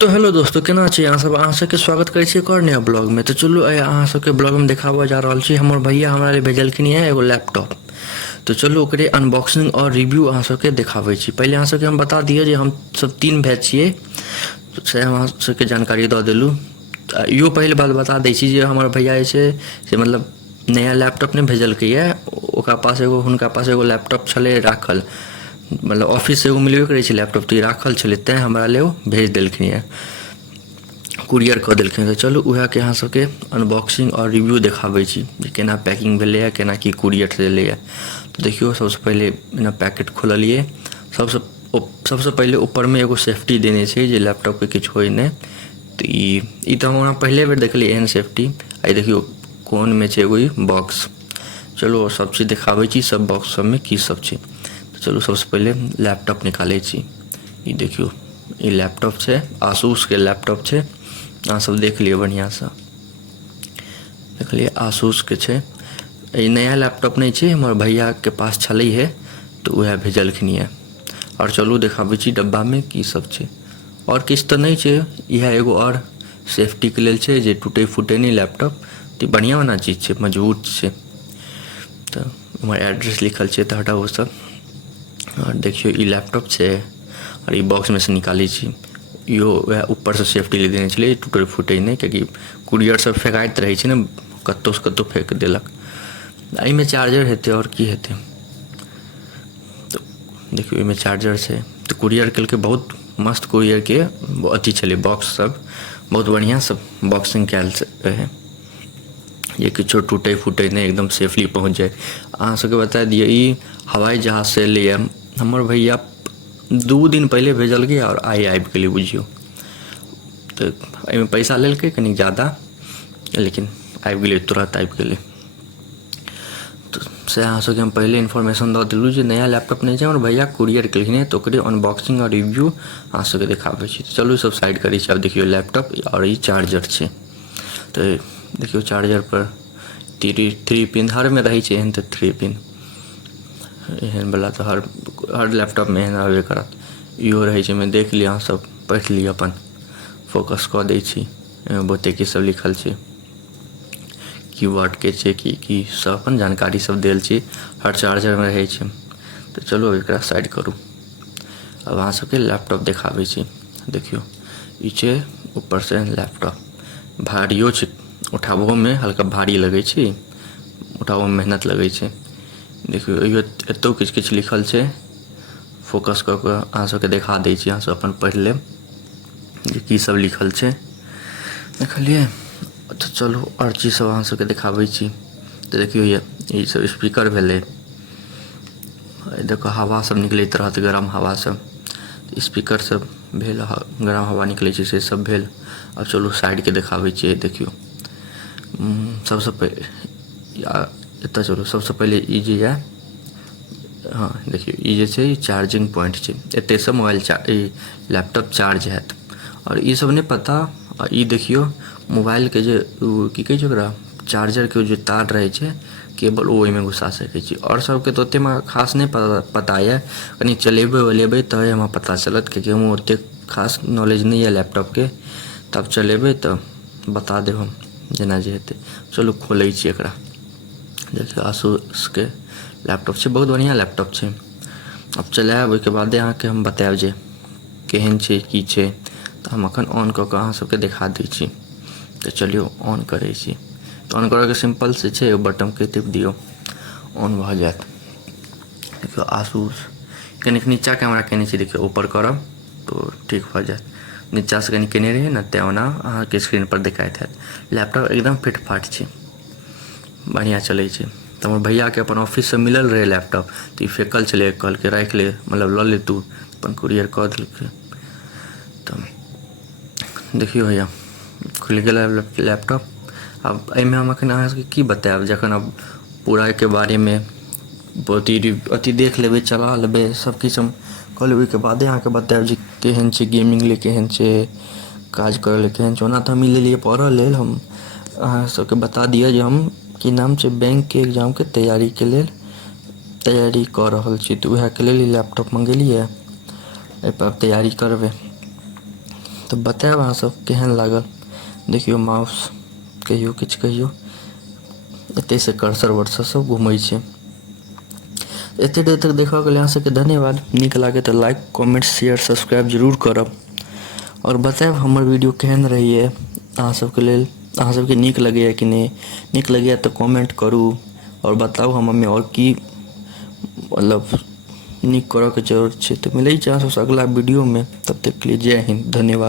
तो हेलो दोस्तों, केना छी अहाँ सब? अहाँ सबके स्वागत करै छी एक और नया ब्लॉग में। तो चलू आइ अहाँ सबके ब्लॉग में देखाबऽ जा रहल छी हमर भैया हमरा लिए भेजलखिन है एगो लैपटॉप। तो चलू ओकरे अनबॉक्सिंग और रिव्यू अहाँ सबके देखाबै छी। पहले अहाँ सबके हम बता दिए जे हम सब 3 भाई छियै, तो से हम अहाँ सबके जानकारी दऽ देलू। इहो पहले बात बता दै छी जे हमर भैया जे छै से मतलब नया लैपटॉप नहीं भेजलकै है। ओकरा पास एगो हुनका पास एगो लैपटॉप छलै राखल, मतलब ऑफिस से एगो मिलबे करै छै लैपटॉप, तो ई राखल छलै, तेँ हमरा लिए ओ भेज देलखिन है, कुरियर कऽ देलखिन। तऽ चलू उएहके अहाँ सबके अनबॉक्सिंग और रिव्यू देखाबै छी जे केना पैकिंग भेलैए, केना की कुरियर एलैए। तऽ देखियौ, सबसँ पहिले एना पैकेट खोललिए। सबसँ पहिले ऊपरमे एगो सेफ्टी देने छै जे लैपटॉपके किछु होइ नहि। तऽ ई तऽ हमरा पहले बेर देखलिए एहन सेफ्टी। आ देखियौ कोनमे छै एगो बॉक्स। चलू सब चीज देखाबै छी, सब बॉक्स सबमे की सब छै। तऽ चलू सबसँ पहिले लैपटॉप निकालै छी। ई देखियौ, ई लैपटॉप छै, आसूसके लैपटॉप छै। अहाँ सब देख लिअ बढ़िआँसँ। देखलिए आसूसके छै। ई नया लैपटॉप नहीं छै, हमर भैयाके पास छलै है, तो वएह भेजलखिन है। और चलू देखाबै छी डब्बा में की सब छै। और किछु तऽ नहीं छै, इएह एगो और सेफ्टीके लेल छै जे टूटे फूटे नहीं लैपटॉप। तऽ बढ़िया वाला चीज छै, मजबूत छै। तऽ हमर एड्रेस लिखल छै, तऽ हटाउ सब। और देखियो ई लैपटॉप छै और ई बॉक्स में से निकालै छी। इहो वएह ऊपर से सेफ्टी ले देने छलै, टूटे फूटे नहीं, कियाकि कुरियर सब फेकाइत रहै छै ने, कतौ से कतौ फेंक देलक। एहिमे चार्जर हेतै और की हेतै। तो देखियो एहिमे चार्जर छै। तो कुरियर केलकै बहुत मस्त, कुरियर के अथी छलै बॉक्स सब, बहुत बढ़िया सब बॉक्सिंग कैल रहै, ये किछो टूटे फूटे नहीं, एकदम सेफली पहुँच जाए। अहाँ सबके बता दिए ई हवाई जहाज से एलैए। हमर भैया 2 दिन पहले भेजलकै और आइ आबि गेलै बुझियो। तो एहिमे पैसा लेलकै कनी ज़्यादा, लेकिन आबि गेलै, तुरंत आबि गेलै। तो से अहाँ सबके हम पहले इन्फॉर्मेशन दऽ देलहुँ जे नया लैपटॉप नहीं छै, हमर भैया कुरियर केलखिन है, तो ओकरे अनबॉक्सिंग और रिव्यू अहाँ सबके देखाबै छी। तो चलू सब साइड करै छी। आब देखियो लैपटॉप और ई चार्जर छै। तो देखियो चार्जर पर 3 पिन हर में रहै छै, एहन तऽ 3 पिन एहन वाला तो हर लैपटॉप में एहन रहबे करत। इहो रहै छै, में देख लिअ, अहाँ सब पढ़ि लिअ, अपन फोकस कऽ दै छी। एहिमे बहुते की सब लिखल छै, कीवर्ड के छै, की सब अपन जानकारी सब देल छै, हर चार्जर में रहै छै। तो चलू अब एकरा साइड करू। अब अहाँ सबके लैपटॉप देखाबै छी। देखियो ई छै ऊपर से लैपटॉप, भारियो छै, उठाबहो में हल्का भारी लगै छै, उठाबहो में मेहनत लगै छै। देखियो एतौ किछु किछु लिखल छै, फोकस कऽ कऽ अहाँ सबके देखा दै छी, अहाँ सब अपन पढ़ि लेब जे की सब लिखल छै। देखलिए। तो चलू और चीज सब अहाँ सबके देखाबै छी। तो देखियो ये सब स्पीकर भेलै, देखो हवा सब निकलैत रहत, गरम हवा सब, स्पीकर सब भेल, गरम हवा निकलै छै से सब भेल। अब चलू साइड के देखाबै छियै। देखियो सबसँ पहिले एतऽ चलू, सबसँ पहिले ई जे यऽ, हाँ देखियो ई जे छै चार्जिंग पॉइंट छै, एतयसँ मोबाइल लैपटॉप चार्ज हैत। और ई सब नहीं पता। ई देखियो मोबाइल के जे की कहै छै ओकरा, चार्जर के जे तार रहै छै केबल, ओ ओहिमे घुसा सकै छी। और सबके तऽ ओतेक खास नहीं पता यऽ, कनी चलेबै वलेबै तऽ हमरा पता चलत, कियाकि हम ओतेक खास नॉलेज नहीं है लैपटॉप के। तब चलेबै तऽ बता देब हम, जेना जे हेतै। चलू खोलै छी एकरा। देखियो आसूसके लैपटॉप छै, बहुत बढ़िया लैपटॉप छै। अब चलायब, ओहिके बादे अहाँके हम बतायब जे केहन छै की छै। तऽ हम अखन ऑन कऽ कऽ अहाँ सबके देखा दै छी। तऽ चलियौ ऑन करै छी। तऽ ऑन करैके सिंपल से छै, बटनके टिप दियौ, ऑन भऽ जायत। देखियो आसूस कनिक नीचा कैमरा केने छी, देखियो ऊपर करब तो ठीक भऽ जायत। नीचा से कनि केने रहियै ने, तेँ ओना अहाँके स्क्रीन पर देखाइत हैत। लैपटॉप एकदम फिट फाट छै, बढ़िया चलै छै। तऽ हमर भैयाके अपन ऑफिससँ मिलल रहै लैपटॉप, तऽ ई फेकल छलै, कहलकै राखि ले, मतलब लऽ ले तू, अपन कुरियर कऽ देलकै। तऽ देखियो भैया खुलि गेल लैपटॉप। अब एहिमे हम एखन अहाँ सबके की बतायब, जखन अब पूरा एहिके बारेमे अथी देख लेबै, चला लेबै, सबकिछु हम कऽ लेबै, ओहिके बादे अहाँके बतायब जे केहन छै, गेमिंग लेल केहन छै, काज करै लेल केहन छै। ओना तऽ हम ई लेलियै पढ़ऽ लेल। हम अहाँ सबके बता दिअ जे हम की नाम छै, बैंकके एग्जामके तैयारीके लेल तैयारी कऽ रहल छी, तऽ उएहके लेल ई लैपटॉप मँगेलियै। एहिपर तैयारी करबै। तो बताएब अहाँ सब केहन लागल। देखियो माउस कहियो किछु कहियो एते से कर्सर वर्सर सब घूमै छै। एते देर तक देखा के लिए अहाँ सबके धन्यवाद। नीक लागे तो लाइक कमेंट शेयर सब्सक्राइब जरूर करब और बताएब हमर वीडियो केहन रहिए अहाँ सबके लेल। अहाँ सबके नीक लगैया कि नहीं, नीक लगैया तो कमेंट करू और बताउ हमें और की मतलब नीक करऽ के जरूरत छै। तो मिलै छै अहाँ सबसे अगला वीडियो में, तब तक के लिए जय हिंद, धन्यवाद।